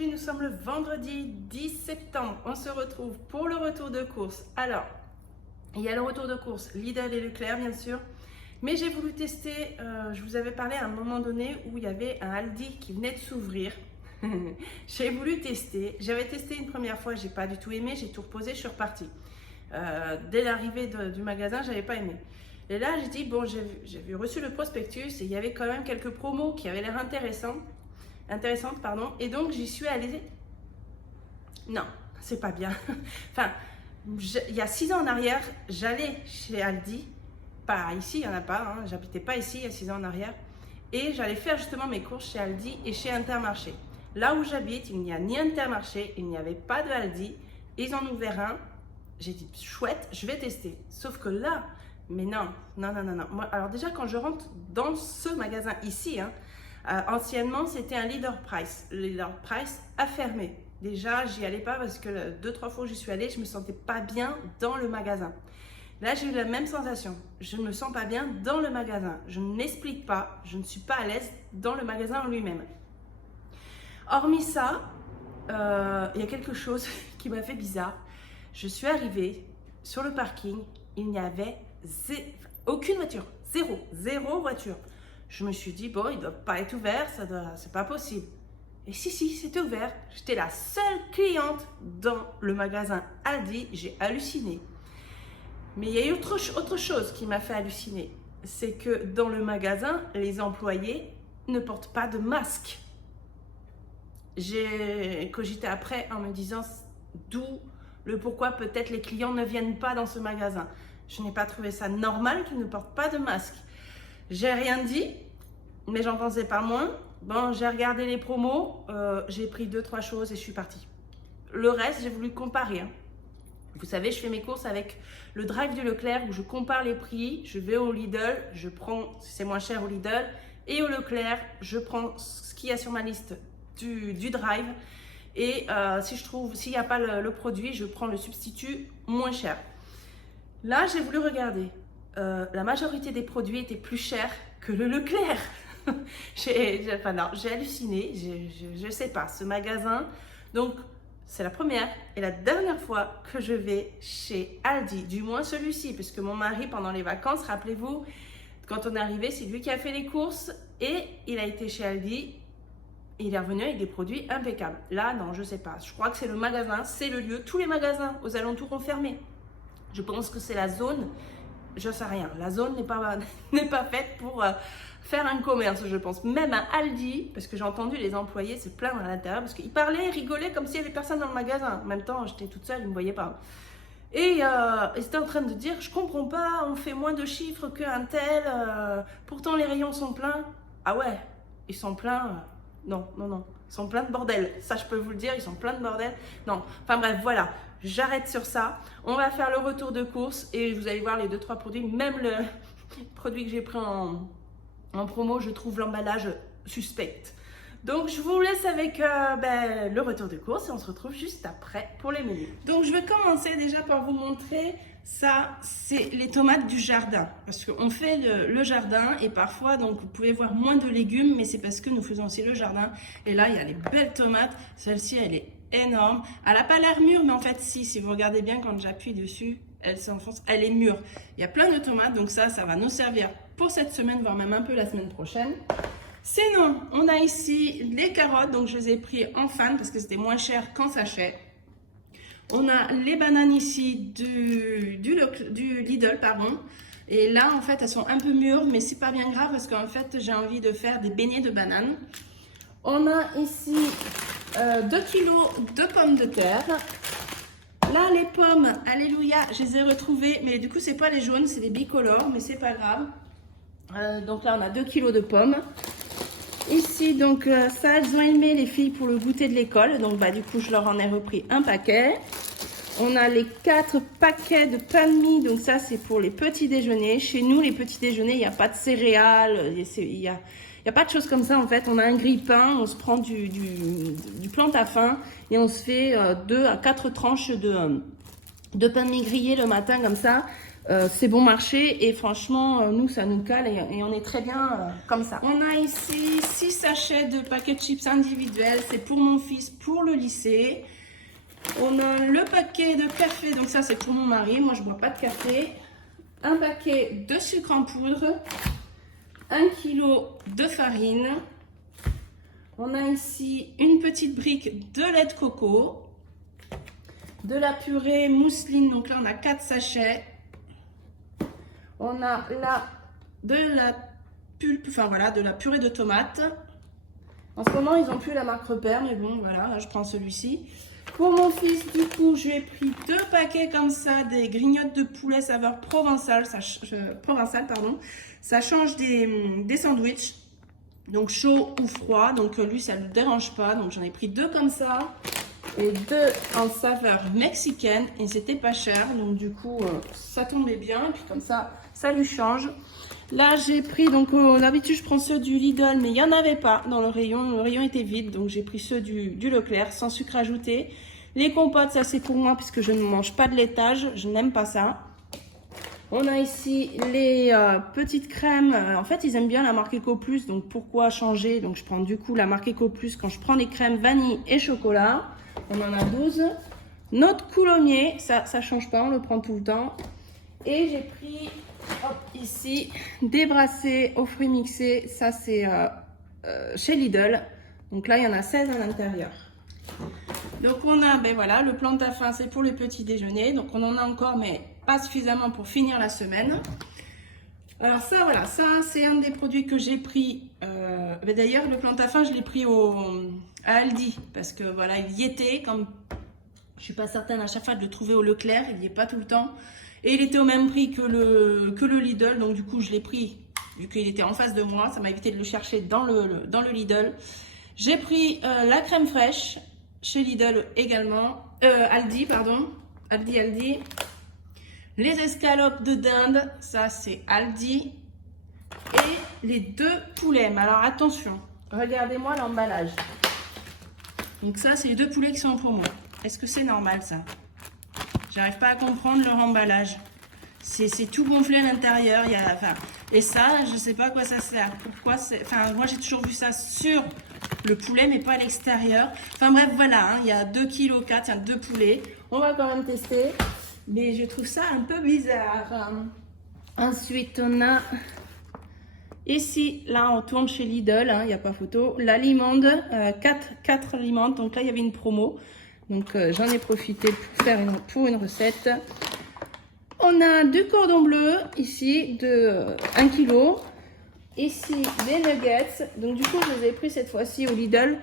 aujourd'hui nous sommes le vendredi 10 septembre. On se retrouve pour le retour de course. Alors, il y a le retour de course Lidl et Leclerc bien sûr. Mais j'ai voulu tester, je vous avais parlé à un moment donné où il y avait un Aldi qui venait de s'ouvrir. J'ai voulu tester. J'avais testé une première fois, j'ai pas du tout aimé, j'ai tout reposé, je suis repartie. Dès l'arrivée du magasin, j'avais pas aimé. Et là, j'ai dit, bon, j'ai reçu le prospectus et il y avait quand même quelques promos qui avaient l'air intéressantes, pardon. Et donc, j'y suis allée. Non, c'est pas bien. Enfin, il y a 6 ans en arrière, j'allais chez Aldi. Pas ici, il n'y en a pas. Hein, j'habitais pas ici il y a 6 ans en arrière. Et j'allais faire justement mes courses chez Aldi et chez Intermarché. Là où j'habite, il n'y a ni Intermarché, il n'y avait pas de Aldi. Ils en ont ouvert un. J'ai dit, chouette, je vais tester. Sauf que là, mais non. Moi, alors déjà, quand je rentre dans ce magasin ici, hein, anciennement, c'était un Leader Price. Le Leader Price a fermé. Déjà, j'y allais pas parce que 2-3 fois où j'y suis allée, je me sentais pas bien dans le magasin. Là, j'ai eu la même sensation. Je ne me sens pas bien dans le magasin. Je n'explique pas, je ne suis pas à l'aise dans le magasin en lui-même. Hormis ça, il y a quelque chose qui m'a fait bizarre. Je suis arrivée sur le parking, il n'y avait aucune voiture, zéro voiture. Je me suis dit, bon, il ne doit pas être ouvert, c'est pas possible. Et si, c'était ouvert. J'étais la seule cliente dans le magasin Aldi, j'ai halluciné. Mais il y a eu autre chose qui m'a fait halluciner. C'est que dans le magasin, les employés ne portent pas de masque. J'ai cogité après en me disant d'où le pourquoi peut-être les clients ne viennent pas dans ce magasin. Je n'ai pas trouvé ça normal qu'ils ne portent pas de masque. J'ai rien dit, mais j'en pensais pas moins. Bon, j'ai regardé les promos, j'ai pris 2-3 choses et je suis partie. Le reste, j'ai voulu comparer. Hein. Vous savez, je fais mes courses avec le drive du Leclerc où je compare les prix. Je vais au Lidl, je prends, si c'est moins cher au Lidl, et au Leclerc, je prends ce qu'il y a sur ma liste du drive. Et si je trouve, s'il n'y a pas le produit, je prends le substitut moins cher. Là, j'ai voulu regarder. La majorité des produits étaient plus chers que le Leclerc. J'ai halluciné. Je ne sais pas, ce magasin. Donc, c'est la première et la dernière fois que je vais chez Aldi, du moins celui-ci, puisque mon mari, pendant les vacances, rappelez-vous, quand on est arrivé, c'est lui qui a fait les courses et il a été chez Aldi. Il est revenu avec des produits impeccables. Là, non, je ne sais pas. Je crois que c'est le magasin, c'est le lieu. Tous les magasins aux alentours ont fermé. Je pense que c'est la zone, je ne sais rien. La zone n'est pas faite pour faire un commerce, je pense. Même à Aldi, parce que j'ai entendu les employés se plaindre à l'intérieur, parce qu'ils parlaient, rigolaient comme s'il n'y avait personne dans le magasin. En même temps, j'étais toute seule, ils ne me voyaient pas. Et ils étaient en train de dire, je ne comprends pas, on fait moins de chiffres qu'un tel, pourtant les rayons sont pleins. Ah ouais, ils sont pleins. Non. Ils sont pleins de bordel. Ça, je peux vous le dire, ils sont pleins de bordel. Non. Enfin bref, voilà. J'arrête sur ça. On va faire le retour de course et vous allez voir les 2-3 produits. Même le produit que j'ai pris en promo, je trouve l'emballage suspect. Donc, je vous laisse avec le retour de course et on se retrouve juste après pour les menus. Donc, je vais commencer déjà par vous montrer ça, c'est les tomates du jardin. Parce qu'on fait le jardin et parfois, donc, vous pouvez voir moins de légumes, mais c'est parce que nous faisons aussi le jardin. Et là, il y a les belles tomates. Celle-ci, elle est énorme. Elle n'a pas l'air mûre, mais en fait, si vous regardez bien, quand j'appuie dessus, elle s'enfonce, elle est mûre. Il y a plein de tomates, donc ça va nous servir pour cette semaine, voire même un peu la semaine prochaine. Sinon, on a ici les carottes, donc je les ai pris en fan parce que c'était moins cher qu'en sachet. On a les bananes ici du Lidl, pardon. Et là, en fait, elles sont un peu mûres, mais c'est pas bien grave parce qu'en fait, j'ai envie de faire des beignets de bananes. On a ici 2 kilos de pommes de terre. Là, les pommes, alléluia, je les ai retrouvées, mais du coup, c'est pas les jaunes, c'est les bicolores, mais c'est pas grave. Donc là, on a 2 kilos de pommes. Ici, donc ça, elles ont aimé les filles pour le goûter de l'école. Donc, du coup, je leur en ai repris un paquet. On a les 4 paquets de pain de mie. Donc, ça, c'est pour les petits déjeuners. Chez nous, les petits déjeuners, il n'y a pas de céréales. Il n'y a pas de choses comme ça, en fait. On a un grille-pain, on se prend du plantain et on se fait 2 à 4 tranches de pain de mie grillé le matin, comme ça. c'est bon marché et franchement, nous, ça nous cale et on est très bien comme ça. On a ici 6 sachets de paquets de chips individuels. C'est pour mon fils, pour le lycée. On a le paquet de café, donc ça, c'est pour mon mari. Moi, je bois pas de café. Un paquet de sucre en poudre. 1 kg de farine. On a ici une petite brique de lait de coco. De la purée mousseline, donc là, on a 4 sachets. On a là de la pulpe, enfin voilà, de la purée de tomates. En ce moment, ils n'ont plus la marque Repère, mais bon, voilà, là, je prends celui-ci. Pour mon fils, du coup, je lui ai pris 2 paquets comme ça, des grignotes de poulet saveur provençale, ça change des sandwichs, donc chaud ou froid, donc lui, ça ne le dérange pas, donc j'en ai pris 2 comme ça. Et 2 en saveur mexicaine et c'était pas cher, donc du coup ça tombait bien et puis comme ça lui change. Là j'ai pris, donc d'habitude je prends ceux du Lidl mais il n'y en avait pas dans le rayon était vide, donc j'ai pris ceux du Leclerc sans sucre ajouté. Les compotes, ça c'est pour moi puisque je ne mange pas de laitage, je n'aime pas ça. On a ici les petites crèmes, en fait ils aiment bien la marque Eco Plus, donc pourquoi changer? Donc je prends du coup la marque Eco Plus quand je prends les crèmes vanille et chocolat. On en a 12. Notre coulommier, ça change pas, on le prend tout le temps. Et j'ai pris ici des brassées aux fruits mixés, ça c'est chez Lidl. Donc là il y en a 16 à l'intérieur. Donc on a, ben voilà, le Plantafin c'est pour le petit déjeuner. Donc on en a encore mais pas suffisamment pour finir la semaine. Alors ça voilà, ça c'est un des produits que j'ai pris. D'ailleurs le Plantafin je l'ai pris à Aldi parce que voilà il y était, comme je suis pas certaine à chaque fois de le trouver au Leclerc, il n'y est pas tout le temps. Et il était au même prix que le Lidl, donc du coup je l'ai pris vu qu'il était en face de moi, ça m'a évité de le chercher dans le Lidl. J'ai pris la crème fraîche chez Lidl également, Aldi pardon, Aldi. Les escalopes de dinde, ça c'est Aldi. Et les 2 poulets, mais alors attention, regardez-moi l'emballage. Donc ça c'est les 2 poulets qui sont pour moi. Est-ce que c'est normal ça? J'arrive pas à comprendre leur emballage. C'est tout gonflé à l'intérieur. Et ça, je sais pas à quoi ça sert. Pourquoi c'est. Enfin, moi j'ai toujours vu ça sur le poulet, mais pas à l'extérieur. Enfin bref, voilà, hein, il y a 2,4 kg, il y a 2 poulets. On va quand même tester. Mais je trouve ça un peu bizarre. Ensuite, on a ici, là, on tourne chez Lidl, il n'y a pas photo. La limande, 4 limandes. Donc là, il y avait une promo. Donc j'en ai profité pour faire une recette. On a du cordon bleu ici de 1 kg. Ici des nuggets. Donc du coup je les ai pris cette fois-ci au Lidl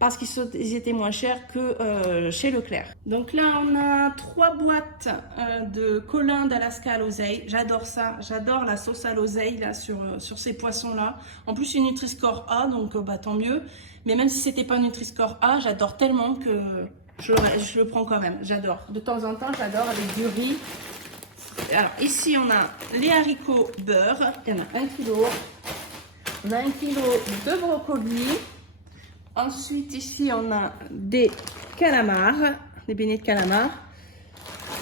parce qu'ils étaient moins chers que chez Leclerc. Donc là on a 3 boîtes de colin d'Alaska à l'oseille. J'adore ça. J'adore la sauce à l'oseille là sur ces poissons là. En plus c'est Nutri-Score A, donc tant mieux. Mais même si c'était pas Nutri-Score A, j'adore tellement que je le prends quand même, j'adore. De temps en temps, j'adore avec du riz. Alors ici, on a les haricots beurre. Il y en a 1 kg. On a 1 kg de brocoli. Ensuite, ici, on a des calamars, des beignets de calamars.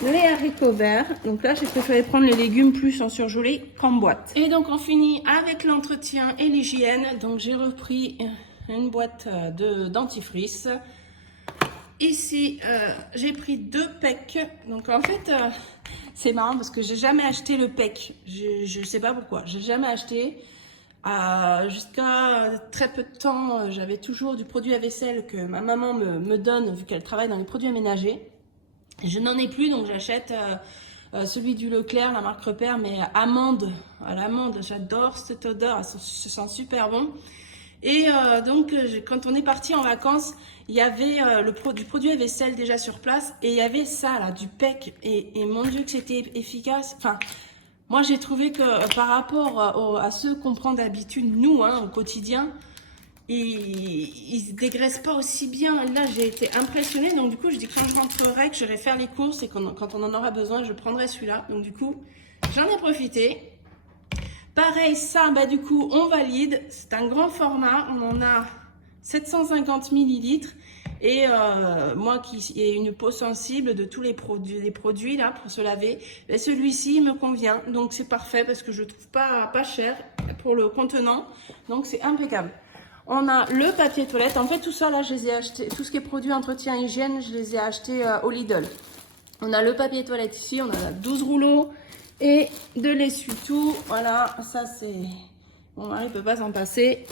Les haricots verts. Donc là, j'ai préféré prendre les légumes plus en surgelé qu'en boîte. Et donc, on finit avec l'entretien et l'hygiène. Donc, j'ai repris une boîte de dentifrice. Ici, j'ai pris 2 pecs. Donc en fait, c'est marrant parce que j'ai jamais acheté le pec. Je sais pas pourquoi. J'ai jamais acheté. Jusqu'à très peu de temps, j'avais toujours du produit à vaisselle que ma maman me donne vu qu'elle travaille dans les produits aménagés. Je n'en ai plus, donc j'achète celui du Leclerc, la marque Repère, mais amande. À l'amande, j'adore cette odeur, ça sent super bon. Et donc, quand on est parti en vacances, il y avait du produit à vaisselle déjà sur place et il y avait ça, là, du PEC. Et mon Dieu, que c'était efficace. Enfin, moi, j'ai trouvé que par rapport à ceux qu'on prend d'habitude, nous, au quotidien, ils ne dégraissent pas aussi bien. Là, j'ai été impressionnée. Donc, du coup, je dis que quand je rentrerai, que j'irai faire les courses et quand on en aura besoin, je prendrai celui-là. Donc, du coup, j'en ai profité. Pareil, ça, du coup, on valide. C'est un grand format. On en a 750 ml. Et moi qui ai une peau sensible de tous les produits là pour se laver, ben celui-ci me convient. Donc c'est parfait parce que je trouve pas cher pour le contenant. Donc c'est impeccable. On a le papier toilette. En fait tout ça là je les ai achetés, tout ce qui est produit entretien hygiène, je les ai achetés au Lidl. On a le papier toilette ici, on a 12 rouleaux et de l'essuie-tout. Voilà, ça c'est... Mon mari ne peut pas s'en passer.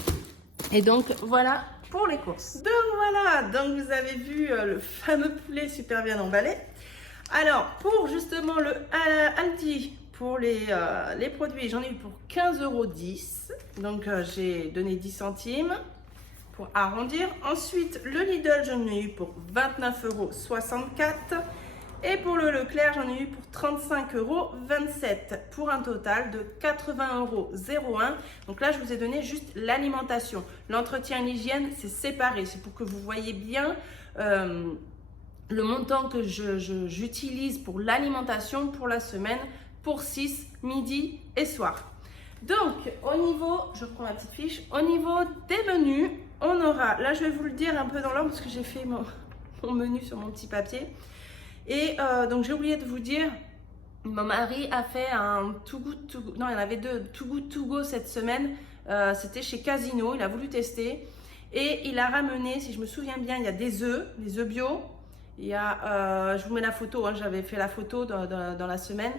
Et donc voilà pour les courses. Donc voilà, donc vous avez vu le fameux poulet super bien emballé. Alors pour justement le Aldi, pour les produits, j'en ai eu pour 15,10 €. Donc j'ai donné 10 centimes pour arrondir. Ensuite le Lidl, j'en ai eu pour 29,64 €. Et pour le Leclerc, j'en ai eu pour 35,27 € pour un total de 80,01 €. Donc là, je vous ai donné juste l'alimentation. L'entretien et l'hygiène, c'est séparé. C'est pour que vous voyez bien le montant que j'utilise pour l'alimentation pour la semaine, pour 6, midi et soir. Donc, au niveau, je reprends ma petite fiche, au niveau des menus, on aura, là je vais vous le dire un peu dans l'ordre parce que j'ai fait mon menu sur mon petit papier. Et donc j'ai oublié de vous dire, mon mari a fait un Too Good To Go, non il y en avait deux, Too Good To Go cette semaine, c'était chez Casino, il a voulu tester et il a ramené, si je me souviens bien, il y a des œufs bio, il y a, je vous mets la photo, hein, j'avais fait la photo dans la semaine,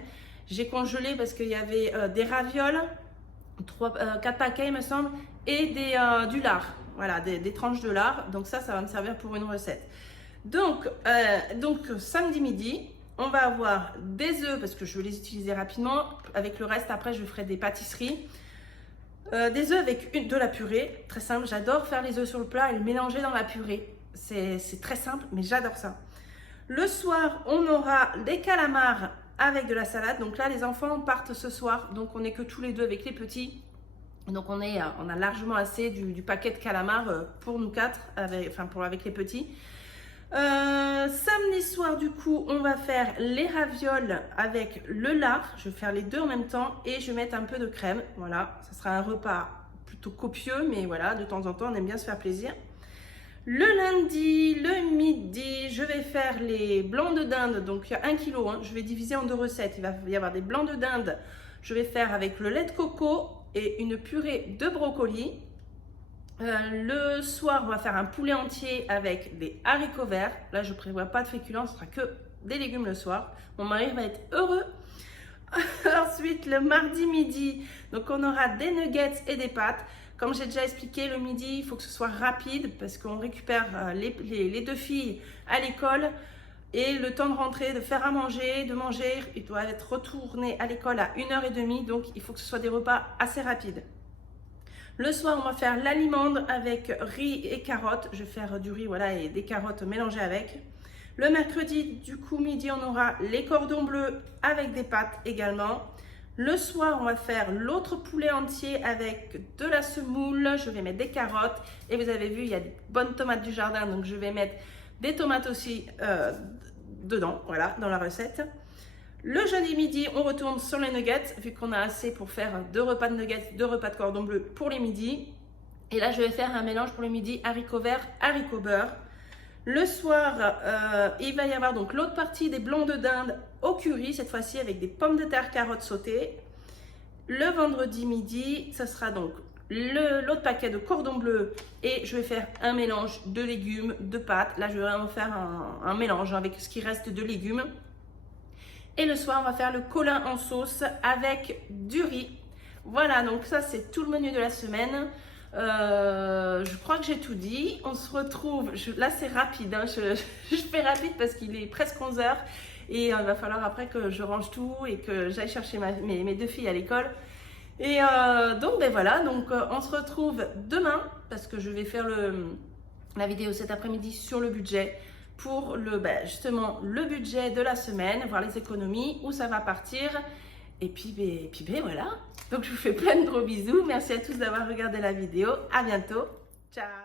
j'ai congelé parce qu'il y avait des ravioles, 4 paquets il me semble, et du lard, voilà, des tranches de lard, donc ça va me servir pour une recette. Donc samedi midi, on va avoir des œufs parce que je veux les utiliser rapidement. Avec le reste, après, je ferai des pâtisseries. Des œufs avec de la purée, très simple. J'adore faire les œufs sur le plat et le mélanger dans la purée. C'est très simple, mais j'adore ça. Le soir, on aura des calamars avec de la salade. Donc là, les enfants partent ce soir. Donc on n'est que tous les deux avec les petits. Donc on a largement assez du paquet de calamars pour nous quatre, avec les petits. Samedi soir du coup on va faire les ravioles avec le lard, je vais faire les deux en même temps et je vais mettre un peu de crème, voilà, ça sera un repas plutôt copieux mais voilà, de temps en temps on aime bien se faire plaisir. Le lundi, le midi, je vais faire les blancs de dinde, donc il y a 1 kg, hein, je vais diviser en 2 recettes, il va y avoir des blancs de dinde, je vais faire avec le lait de coco et une purée de brocoli. Le soir, on va faire un poulet entier avec des haricots verts. Là, je ne prévois pas de féculents, ce sera que des légumes le soir. Mon mari va être heureux. Ensuite, le mardi midi, donc on aura des nuggets et des pâtes. Comme j'ai déjà expliqué, le midi, il faut que ce soit rapide parce qu'on récupère les deux filles à l'école. Et le temps de rentrer, de faire à manger, de manger, il doit être retourné à l'école à 1h30. Donc, il faut que ce soit des repas assez rapides. Le soir, on va faire l'alimande avec riz et carottes. Je vais faire du riz, voilà, et des carottes mélangées avec. Le mercredi, du coup, midi, on aura les cordons bleus avec des pâtes également. Le soir, on va faire l'autre poulet entier avec de la semoule. Je vais mettre des carottes. Et vous avez vu, il y a des bonnes tomates du jardin. Donc, je vais mettre des tomates aussi dedans, voilà, dans la recette. Le jeudi midi, on retourne sur les nuggets, vu qu'on a assez pour faire 2 repas de nuggets, 2 repas de cordon bleu pour les midis. Et là, je vais faire un mélange pour le midi, haricots verts, haricots beurre. Le soir, il va y avoir donc l'autre partie des blancs de dinde au curry, cette fois-ci avec des pommes de terre, carottes sautées. Le vendredi midi, ce sera donc l'autre paquet de cordon bleu et je vais faire un mélange de légumes, de pâtes. Là, je vais vraiment faire un mélange avec ce qui reste de légumes. Et le soir, on va faire le colin en sauce avec du riz. Voilà, donc ça, c'est tout le menu de la semaine. Je crois que j'ai tout dit. On se retrouve, là c'est rapide, hein, je fais rapide parce qu'il est presque 11 h et il va falloir après que je range tout et que j'aille chercher mes deux filles à l'école. Et donc ben voilà, donc on se retrouve demain parce que je vais faire la vidéo cet après-midi sur le budget pour justement le budget de la semaine, voir les économies, où ça va partir. Et puis voilà. Donc je vous fais plein de gros bisous. Merci à tous d'avoir regardé la vidéo. À bientôt. Ciao.